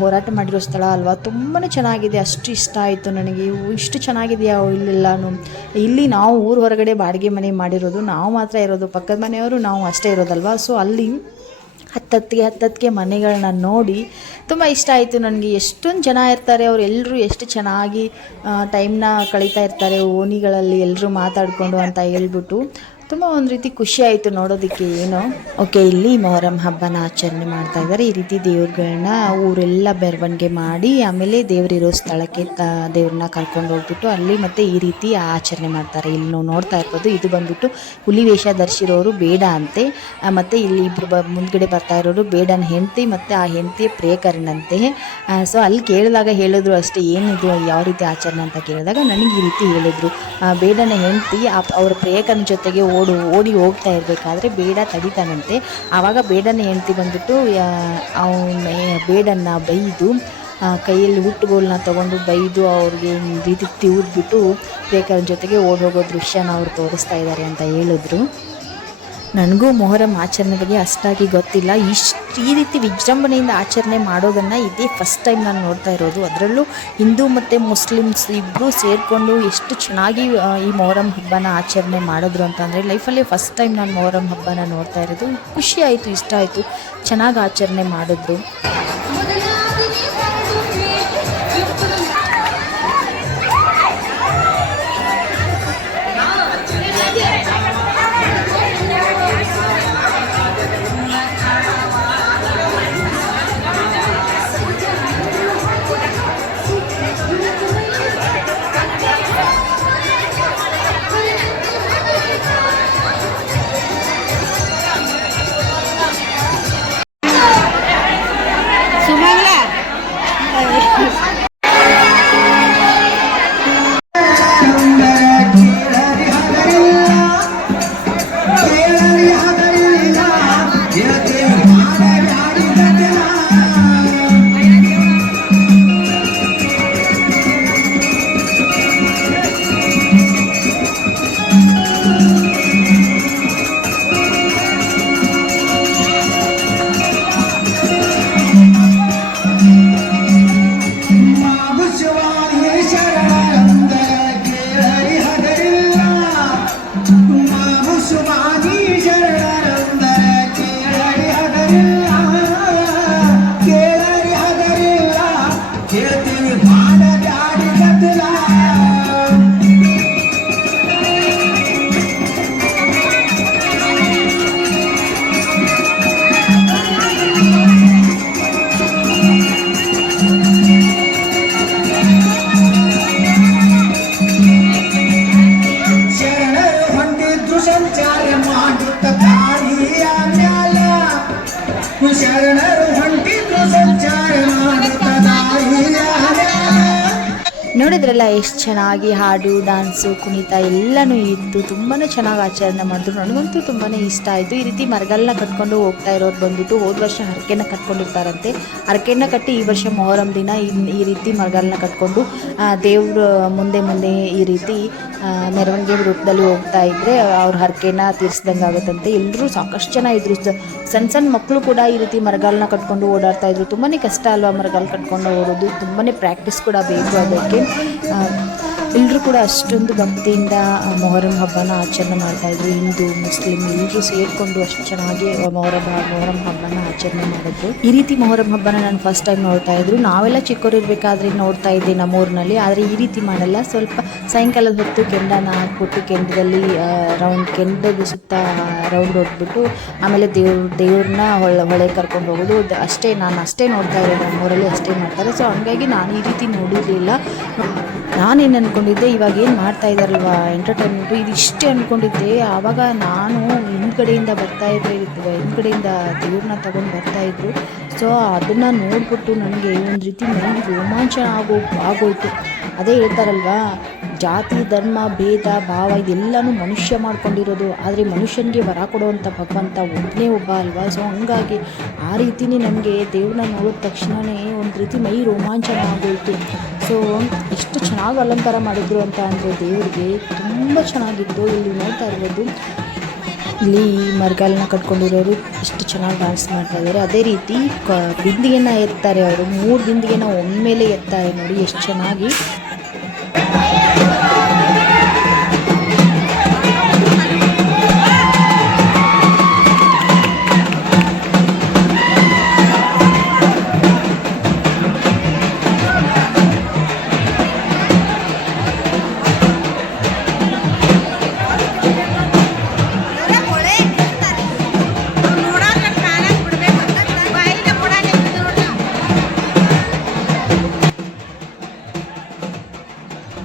ಹೋರಾಟ ಮಾಡಿರೋ ಸ್ಥಳ ಅಲ್ವಾ, ತುಂಬಾ ಚೆನ್ನಾಗಿದೆ. ಅಷ್ಟು ಇಷ್ಟ ಆಯಿತು ನನಗೆ. ಇಷ್ಟು ಚೆನ್ನಾಗಿದೆಯಾ ಇಲ್ಲೆಲ್ಲಾನು. ಇಲ್ಲಿ ನಾವು ಊರು ಹೊರಗಡೆ ಬಾಡಿಗೆ ಮನೆ ಮಾಡಿರೋದು, ನಾವು ಮಾತ್ರ ಇರೋದು, ಪಕ್ಕದ ಮನೆಯವರು ನಾವು ಅಷ್ಟೇ ಇರೋದಲ್ವ. ಸೊ ಅಲ್ಲಿ ಹತ್ತತ್ತಿಗೆ ಮನೆಗಳನ್ನ ನೋಡಿ ತುಂಬ ಇಷ್ಟ ಆಯಿತು ನನಗೆ. ಎಷ್ಟೊಂದು ಜನ ಇರ್ತಾರೆ, ಅವರೆಲ್ಲರೂ ಎಷ್ಟು ಚೆನ್ನಾಗಿ ಟೈಮ್ನ ಕಳೀತಾ ಇರ್ತಾರೆ ಓಣಿಗಳಲ್ಲಿ ಎಲ್ಲರೂ ಮಾತಾಡಿಕೊಂಡು ಅಂತ ಹೇಳ್ಬಿಟ್ಟು ತುಂಬ ಒಂದು ರೀತಿ ಖುಷಿ ಆಯಿತು ನೋಡೋದಕ್ಕೆ ಏನೋ. ಓಕೆ, ಇಲ್ಲಿ ಮೊಹರಂ ಹಬ್ಬನ ಆಚರಣೆ ಮಾಡ್ತಾ ಇದ್ದಾರೆ. ಈ ರೀತಿ ದೇವ್ರುಗಳನ್ನ ಊರೆಲ್ಲ ಮೆರವಣಿಗೆ ಮಾಡಿ ಆಮೇಲೆ ದೇವರಿರೋ ಸ್ಥಳಕ್ಕೆ ದೇವ್ರನ್ನ ಕರ್ಕೊಂಡು ಹೋಗ್ಬಿಟ್ಟು ಅಲ್ಲಿ ಮತ್ತೆ ಈ ರೀತಿ ಆಚರಣೆ ಮಾಡ್ತಾರೆ. ಇಲ್ಲಿ ನಾವು ನೋಡ್ತಾ ಇರ್ಬೋದು, ಇದು ಬಂದ್ಬಿಟ್ಟು ಹುಲಿ ವೇಷ ಧರಿಸಿರೋರು ಬೇಡ ಅಂತೆ. ಮತ್ತು ಇಲ್ಲಿ ಇಬ್ಬರು ಮುಂದ್ಗಡೆ ಬರ್ತಾ ಇರೋರು ಬೇಡನ ಹೆಂಡತಿ ಮತ್ತು ಆ ಹೆಂಡತಿಯ ಪ್ರಿಯಕರನಂತೆ. ಸೊ ಅಲ್ಲಿ ಕೇಳಿದಾಗ ಹೇಳಿದ್ರು ಅಷ್ಟೇ, ಏನಿದು ಯಾವ ರೀತಿ ಆಚರಣೆ ಅಂತ ಕೇಳಿದಾಗ ನನಗೆ ಈ ರೀತಿ ಹೇಳಿದ್ರು, ಬೇಡನ ಹೆಂಡತಿ ಅವ್ರ ಪ್ರಿಯಕರನ ಜೊತೆಗೆ ಓಡಿ ಹೋಗ್ತಾ ಇರಬೇಕಾದ್ರೆ ಬೇಡ ತಡಿತಾನಂತೆ. ಆವಾಗ ಬೇಡನ ಹೆಂಡತಿ ಬಂದ್ಬಿಟ್ಟು ಬೇಡನ್ನ ಬೈದು ಕೈಯಲ್ಲಿ ಹುಟ್ಟುಗೋಲನ್ನ ತೊಗೊಂಡು ಬೈದು ಅವ್ರಿಗೆ ರೀತಿ ತಿವಿದ್ಬಿಟ್ಟು ಪ್ರಿಯಕರನ ಜೊತೆಗೆ ಹೋಗೋ ದೃಶ್ಯನ ಅವ್ರು ತೋರಿಸ್ತಾ ಇದ್ದಾರೆ ಅಂತ ಹೇಳಿದ್ರು. ನನಗೂ ಮೊಹರಂ ಆಚರಣೆ ಬಗ್ಗೆ ಅಷ್ಟಾಗಿ ಗೊತ್ತಿಲ್ಲ. ಈ ರೀತಿ ವಿಜೃಂಭಣೆಯಿಂದ ಆಚರಣೆ ಮಾಡೋದನ್ನು ಇದೇ ಫಸ್ಟ್ ಟೈಮ್ ನಾನು ನೋಡ್ತಾ ಇರೋದು. ಅದರಲ್ಲೂ ಹಿಂದೂ ಮತ್ತು ಮುಸ್ಲಿಮ್ಸ್ ಇಬ್ಬರು ಸೇರಿಕೊಂಡು ಎಷ್ಟು ಚೆನ್ನಾಗಿ ಈ ಮೊಹರಂ ಹಬ್ಬನ ಆಚರಣೆ ಮಾಡಿದ್ರು ಅಂತಂದರೆ ಲೈಫಲ್ಲೇ ಫಸ್ಟ್ ಟೈಮ್ ನಾನು ಮೊಹರಂ ಹಬ್ಬನ ನೋಡ್ತಾ ಇರೋದು. ಖುಷಿ ಆಯಿತು, ಇಷ್ಟ ಆಯಿತು, ಚೆನ್ನಾಗಿ ಆಚರಣೆ ಮಾಡಿದ್ರು. ನೋಡಿದ್ರಲ್ಲ ಎಷ್ಟು ಚೆನ್ನಾಗಿ ಹಾಡು ಡ್ಯಾನ್ಸು ಕುಣಿತ ಎಲ್ಲನೂ ಇತ್ತು. ತುಂಬಾ ಚೆನ್ನಾಗಿ ಆಚರಣೆ ಮಾಡಿದ್ರು. ನನಗಂತೂ ತುಂಬಾ ಇಷ್ಟ ಆಯಿತು. ಈ ರೀತಿ ಮರಗಳನ್ನ ಕಟ್ಕೊಂಡು ಹೋಗ್ತಾ ಇರೋರು ಬಂದ್ಬಿಟ್ಟು ಹೋದ ವರ್ಷ ಹರಕೆನ ಕಟ್ಕೊಂಡಿರ್ತಾರಂತೆ. ಹರಕೆನ ಕಟ್ಟಿ ಈ ವರ್ಷ ಮೊಹರಂ ದಿನ ಈ ರೀತಿ ಮರಗಳನ್ನ ಕಟ್ಕೊಂಡು ದೇವ್ರ ಮುಂದೆ ಮುಂದೆ ಈ ರೀತಿ ಮೆರವಣಿಗೆ ರೂಪದಲ್ಲಿ ಹೋಗ್ತಾ ಇದ್ರೆ ಅವ್ರ ಹರಕೆನ ತೀರಿಸ್ದಂಗೆ ಆಗುತ್ತಂತೆ. ಎಲ್ಲರೂ ಸಾಕಷ್ಟು ಜನ ಇದ್ರು. ಸಣ್ಣ ಸಣ್ಣ ಮಕ್ಕಳು ಕೂಡ ಈ ರೀತಿ ಮರಗಳನ್ನ ಕಟ್ಕೊಂಡು ಓಡಾಡ್ತಾ ಇದ್ರು. ತುಂಬಾ ಕಷ್ಟ ಅಲ್ವಾ ಮರಗಳು ಕಟ್ಕೊಂಡು ಓಡೋದು. ತುಂಬಾ ಪ್ರಾಕ್ಟೀಸ್ ಕೂಡ ಬೇಕು ಅದಕ್ಕೆ. ಎಲ್ಲರೂ ಕೂಡ ಅಷ್ಟೊಂದು ಭಕ್ತಿಯಿಂದ ಮೊಹರಂ ಹಬ್ಬನ ಆಚರಣೆ ಮಾಡ್ತಾಯಿದ್ರು. ಹಿಂದೂ ಮುಸ್ಲಿಂ ಎಲ್ಲರೂ ಸೇರಿಕೊಂಡು ಅಷ್ಟು ಚೆನ್ನಾಗಿ ಮೊಹರಂ ಹಬ್ಬನ ಆಚರಣೆ ಮಾಡಿದ್ರು. ಈ ರೀತಿ ಮೊಹರಂ ಹಬ್ಬನ ನಾನು ಫಸ್ಟ್ ಟೈಮ್ ನೋಡ್ತಾ ಇದ್ರು. ನಾವೆಲ್ಲ ಚಿಕ್ಕವರಿರ್ಬೇಕಾದ್ರೆ ನೋಡ್ತಾ ಇದ್ದೆ ನಮ್ಮೂರಿನಲ್ಲಿ. ಆದರೆ ಈ ರೀತಿ ಮಾಡಲ್ಲ. ಸ್ವಲ್ಪ ಸಾಯಂಕಾಲದ ಹೊತ್ತು ಕೆಂಡನ ಹಾಕ್ಬಿಟ್ಟು ಕೆಂಡದಲ್ಲಿ ಕೆಂಡದ ಸುತ್ತ ರೌಂಡ್ ಹೊಡ್ಬಿಟ್ಟು ಆಮೇಲೆ ದೇವ್ರನ್ನ ಹೊಳೆ ಕರ್ಕೊಂಡು ಹೋಗೋದು ಅಷ್ಟೇ. ನಾನು ಅಷ್ಟೇ ನೋಡ್ತಾ ಇರೋದು, ನಮ್ಮೂರಲ್ಲಿ ಅಷ್ಟೇ ಮಾಡ್ತಾರೆ. ಸೊ ಹಂಗಾಗಿ ನಾನು ಈ ರೀತಿ ನೋಡಿರಲಿಲ್ಲ. ನಾನೇನು ಅಂದ್ಕೊಂಡಿದ್ದೆ, ಇವಾಗ ಏನು ಮಾಡ್ತಾ ಇದ್ದಾರಲ್ವ ಎಂಟರ್ಟೈನ್ಮೆಂಟು, ಇದು ಇಷ್ಟೇ ಅಂದ್ಕೊಂಡಿದ್ದೆ. ಆವಾಗ ನಾನು ಹಿಂದ್ಗಡೆಯಿಂದ ಹಿಂದ್ಗಡೆಯಿಂದ ದೇವ್ರನ್ನ ತಗೊಂಡು ಬರ್ತಾಯಿದ್ರು. ಸೊ ಅದನ್ನು ನೋಡ್ಬಿಟ್ಟು ನನಗೆ ಒಂದು ರೀತಿ ಮೈಂಡ್ ರೋಮಾಂಚನ ಆಗೋಯ್ತು. ಅದೇ ಹೇಳ್ತಾರಲ್ವ, ಜಾತಿ ಧರ್ಮ ಭೇದ ಭಾವ ಇದೆಲ್ಲನೂ ಮನುಷ್ಯ ಮಾಡ್ಕೊಂಡಿರೋದು. ಆದರೆ ಮನುಷ್ಯನಿಗೆ ವರ ಕೊಡುವಂಥ ಭಗವಂತ ಒಬ್ಬನೇ ಒಬ್ಬ ಅಲ್ವಾ. ಸೊ ಹಂಗಾಗಿ ಆ ರೀತಿಯೇ ನಮಗೆ ದೇವ್ರನ್ನ ನೋಡಿದ ತಕ್ಷಣವೇ ಒಂದು ರೀತಿ ಮೈ ರೋಮಾಂಚನ ಆಗೋಯ್ತು. ಸೊ ಎಷ್ಟು ಚೆನ್ನಾಗಿ ಅಲಂಕಾರ ಮಾಡಿದ್ರು ಅಂತ ಅಂದರೆ ದೇವರಿಗೆ ತುಂಬ ಚೆನ್ನಾಗಿತ್ತು. ಇಲ್ಲಿ ನೋಡ್ತಾ ಇರ್ಬೋದು, ಇಲ್ಲಿ ಮರಗಳನ್ನ ಕಟ್ಕೊಂಡಿರೋರು ಎಷ್ಟು ಚೆನ್ನಾಗಿ ಡ್ಯಾನ್ಸ್ ಮಾಡ್ತಾ ಇದ್ದಾರೆ. ಅದೇ ರೀತಿ ಬಿಂದಿಗೆನ ಎತ್ತಾರೆ ಅವರು. 3 ಬಿಂದಿಗೆನ ಒಮ್ಮೆಲೆ ಎತ್ತಾರೆ ನೋಡಿ ಎಷ್ಟು ಚೆನ್ನಾಗಿ.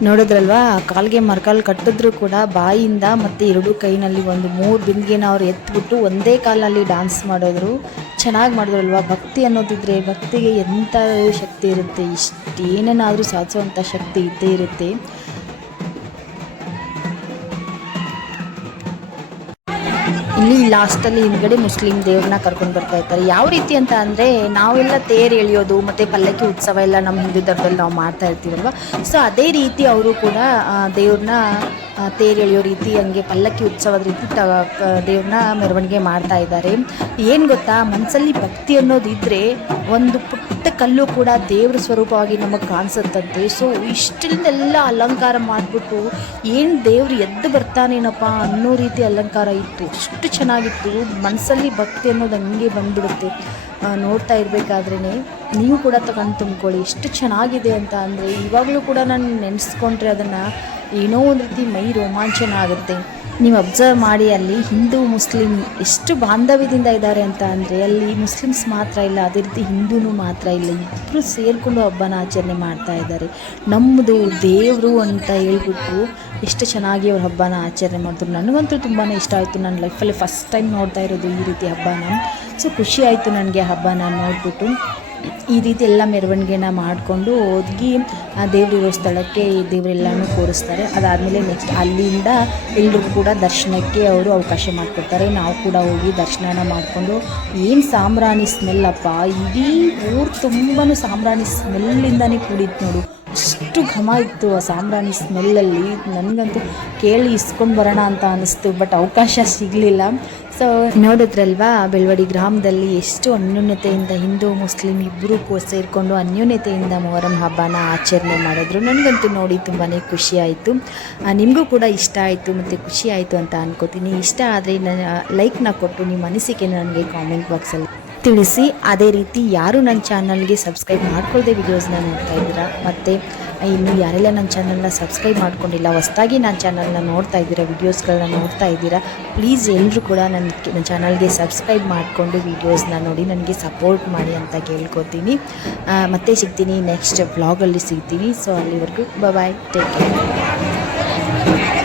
ನೋಡಿದ್ರಲ್ವಾ, ಕಾಲ್ಗೆ ಮರಕಾಲು ಕಟ್ಟಿದ್ರು ಕೂಡ ಬಾಯಿಂದ ಮತ್ತು 2 ಕೈನಲ್ಲಿ ಒಂದು 3 ಬಿಂದಿಗೆನ ಅವ್ರು ಎತ್ಬಿಟ್ಟು ಒಂದೇ ಕಾಲಲ್ಲಿ ಡ್ಯಾನ್ಸ್ ಮಾಡಿದ್ರು. ಚೆನ್ನಾಗಿ ಮಾಡಿದ್ರಲ್ವ. ಭಕ್ತಿ ಅನ್ನೋದಿದ್ರೆ ಭಕ್ತಿಗೆ ಎಂಥ ಶಕ್ತಿ ಇರುತ್ತೆ. ಏನನ್ನಾದರೂ ಸಾಧಿಸುವಂಥ ಶಕ್ತಿ ಇದ್ದೇ ಇರುತ್ತೆ. ಇಲ್ಲಿ ಲಾಸ್ಟಲ್ಲಿ ಹಿಂದ್ಗಡೆ ಮುಸ್ಲಿಂ ದೇವ್ರನ್ನ ಕರ್ಕೊಂಡು ಬರ್ತಾ ಇರ್ತಾರೆ. ಯಾವ ರೀತಿ ಅಂತ ಅಂದರೆ, ನಾವೆಲ್ಲ ತೇರು ಎಳೆಯೋದು ಮತ್ತು ಪಲ್ಲಕ್ಕಿ ಉತ್ಸವ ಎಲ್ಲ ನಮ್ಮ ಹಿಂದೂ ಧರ್ಮದಲ್ಲಿ ನಾವು ಮಾಡ್ತಾ ಇರ್ತೀವಲ್ವ. ಸೊ ಅದೇ ರೀತಿ ಅವರು ಕೂಡ ದೇವ್ರನ್ನ ತೇರು ಎಳೆಯೋ ರೀತಿ, ಹಂಗೆ ಪಲ್ಲಕ್ಕಿ ಉತ್ಸವದ ರೀತಿ ದೇವ್ರನ್ನ ಮೆರವಣಿಗೆ ಮಾಡ್ತಾ ಇದ್ದಾರೆ. ಏನು ಗೊತ್ತಾ, ಮನಸ್ಸಲ್ಲಿ ಭಕ್ತಿ ಅನ್ನೋದಿದ್ದರೆ ಒಂದು ಪುಟ್ಟ ಕಲ್ಲು ಕೂಡ ದೇವ್ರ ಸ್ವರೂಪವಾಗಿ ನಮಗೆ ಕಾಣಿಸುತ್ತಂತೆ. ಸೊ ಇಷ್ಟೆಲ್ಲ ಅಲಂಕಾರ ಮಾಡಿಬಿಟ್ಟು ಏನು ದೇವ್ರು ಎದ್ದು ಬರ್ತಾನೇನಪ್ಪ ಅನ್ನೋ ರೀತಿ ಅಲಂಕಾರ ಇತ್ತು. ಅಷ್ಟು ಚೆನ್ನಾಗಿತ್ತು. ಮನಸ್ಸಲ್ಲಿ ಭಕ್ತಿ ಅನ್ನೋದು ಹಂಗೆ ಬಂದ್ಬಿಡುತ್ತೆ. ನೋಡ್ತಾ ಇರಬೇಕಾದ್ರೇ ನೀವು ಕೂಡ ತಗೊಂಡು ತುಂಬ್ಕೊಳ್ಳಿ. ಎಷ್ಟು ಚೆನ್ನಾಗಿದೆ ಅಂತ ಅಂದರೆ ಇವಾಗಲೂ ಕೂಡ ನಾನು ನೆನೆಸ್ಕೊಂಡ್ರೆ ಅದನ್ನು ಏನೋ ಒಂದು ರೀತಿ ಮೈ ರೋಮಾಂಚನ ಆಗುತ್ತೆ. ನೀವು ಅಬ್ಸರ್ವ್ ಮಾಡಿ, ಅಲ್ಲಿ ಹಿಂದೂ ಮುಸ್ಲಿಂ ಎಷ್ಟು ಬಾಂಧವ್ಯದಿಂದ ಇದ್ದಾರೆ ಅಂತ ಅಂದರೆ, ಅಲ್ಲಿ ಮುಸ್ಲಿಮ್ಸ್ ಮಾತ್ರ ಇಲ್ಲ, ಅದೇ ರೀತಿ ಹಿಂದೂನೂ ಮಾತ್ರ ಇಲ್ಲ, ಇಬ್ಬರು ಸೇರಿಕೊಂಡು ಹಬ್ಬನ ಆಚರಣೆ ಮಾಡ್ತಾ ಇದ್ದಾರೆ. ನಮ್ಮದು ದೇವರು ಅಂತ ಹೇಳ್ಬಿಟ್ಟು ಎಷ್ಟು ಚೆನ್ನಾಗಿ ಅವ್ರ ಹಬ್ಬನ ಆಚರಣೆ ಮಾಡಿದ್ರು. ನನಗಂತೂ ತುಂಬಾ ಇಷ್ಟ ಆಯಿತು. ನನ್ನ ಲೈಫಲ್ಲಿ ಫಸ್ಟ್ ಟೈಮ್ ನೋಡ್ತಾ ಇರೋದು ಈ ರೀತಿ ಹಬ್ಬನ. ಸೊ ಖುಷಿ ಆಯಿತು ನನಗೆ ಹಬ್ಬನ ನೋಡಿಬಿಟ್ಟು. ಈ ರೀತಿ ಎಲ್ಲ ಮೆರವಣಿಗೆನ ಮಾಡಿಕೊಂಡು ಹೋಗಿ ದೇವರಿರೋ ಸ್ಥಳಕ್ಕೆ ದೇವರೆಲ್ಲನೂ ಕೂರಿಸ್ತಾರೆ. ಅದಾದಮೇಲೆ ನೆಕ್ಸ್ಟ್ ಅಲ್ಲಿಂದ ಎಲ್ಲರೂ ಕೂಡ ದರ್ಶನಕ್ಕೆ ಅವರು ಅವಕಾಶ ಮಾಡಿಕೊಡ್ತಾರೆ. ನಾವು ಕೂಡ ಹೋಗಿ ದರ್ಶನ ಮಾಡಿಕೊಂಡು, ಏನು ಸಾಂಬ್ರಾಣಿ ಸ್ಮೆಲ್ಲಪ್ಪ, ಇಡೀ ಊರು ತುಂಬಾ ಸಾಂಬ್ರಾಣಿ ಸ್ಮೆಲ್ಲಿಂದನೇ ಕೂಡಿತ್ತು ನೋಡು. ಅಷ್ಟು ಘಮ ಇತ್ತು ಆ ಸಾಂಬ್ರಾಣಿ ಸ್ಮೆಲ್ಲಲ್ಲಿ. ನನಗಂತೂ ಕೇಳಿ ಇಸ್ಕೊಂಡು ಬರೋಣ ಅಂತ ಅನ್ನಿಸ್ತು, ಬಟ್ ಅವಕಾಶ ಸಿಗಲಿಲ್ಲ. ಸೊ ನೋಡಿದ್ರಲ್ವಾ, ಬೆಳವಡಿ ಗ್ರಾಮದಲ್ಲಿ ಎಷ್ಟು ಅನ್ಯೋನ್ಯತೆಯಿಂದ ಹಿಂದೂ ಮುಸ್ಲಿಂ ಇಬ್ಬರೂ ಸೇರಿಕೊಂಡು ಅನ್ಯೋನ್ಯತೆಯಿಂದ ಮೊಹರಂ ಹಬ್ಬನ ಆಚರಣೆ ಮಾಡಿದ್ರು. ನನಗಂತೂ ನೋಡಿ ತುಂಬಾ ಖುಷಿ ಆಯಿತು. ನಿಮಗೂ ಕೂಡ ಇಷ್ಟ ಆಯಿತು ಮತ್ತು ಖುಷಿ ಆಯಿತು ಅಂತ ಅನ್ಕೋತೀನಿ. ಇಷ್ಟ ಆದರೆ ಲೈಕ್ನ ಕೊಟ್ಟು ನಿಮ್ಮ ಅನಿಸಿಕೆ ನನಗೆ ಕಾಮೆಂಟ್ ಬಾಕ್ಸಲ್ಲಿ ತಿಳಿಸಿ. ಅದೇ ರೀತಿ ಯಾರು ನನ್ನ ಚಾನಲ್ಗೆ ಸಬ್ಸ್ಕ್ರೈಬ್ ಮಾಡ್ಕೊಳ್ಳದೆ ವಿಡಿಯೋಸ್ನ ನೋಡ್ತಾ ಇದ್ದೀರಾ, ಮತ್ತು ಇನ್ನು ಯಾರೆಲ್ಲ ನನ್ನ ಚಾನಲ್ನ ಸಬ್ಸ್ಕ್ರೈಬ್ ಮಾಡ್ಕೊಂಡಿಲ್ಲ, ಹೊಸದಾಗಿ ನನ್ನ ಚಾನಲ್ನ ನೋಡ್ತಾ ಇದ್ದೀರಾ, ವೀಡಿಯೋಸ್ಗಳನ್ನ ನೋಡ್ತಾ ಇದ್ದೀರಾ, ಪ್ಲೀಸ್ ಎಲ್ಲರೂ ಕೂಡ ನನ್ನ ಚಾನಲ್ಗೆ ಸಬ್ಸ್ಕ್ರೈಬ್ ಮಾಡಿಕೊಂಡು ವೀಡಿಯೋಸ್ನ ನೋಡಿ ನನಗೆ ಸಪೋರ್ಟ್ ಮಾಡಿ ಅಂತ ಕೇಳ್ಕೊತೀನಿ. ಮತ್ತೆ ಸಿಗ್ತೀನಿ, ನೆಕ್ಸ್ಟ್ ವ್ಲಾಗಲ್ಲಿ ಸಿಗ್ತೀನಿ. ಸೊ ಅಲ್ಲಿವರೆಗೂ ಬಾಯ್, ಟೇಕ್ ಕೇರ್.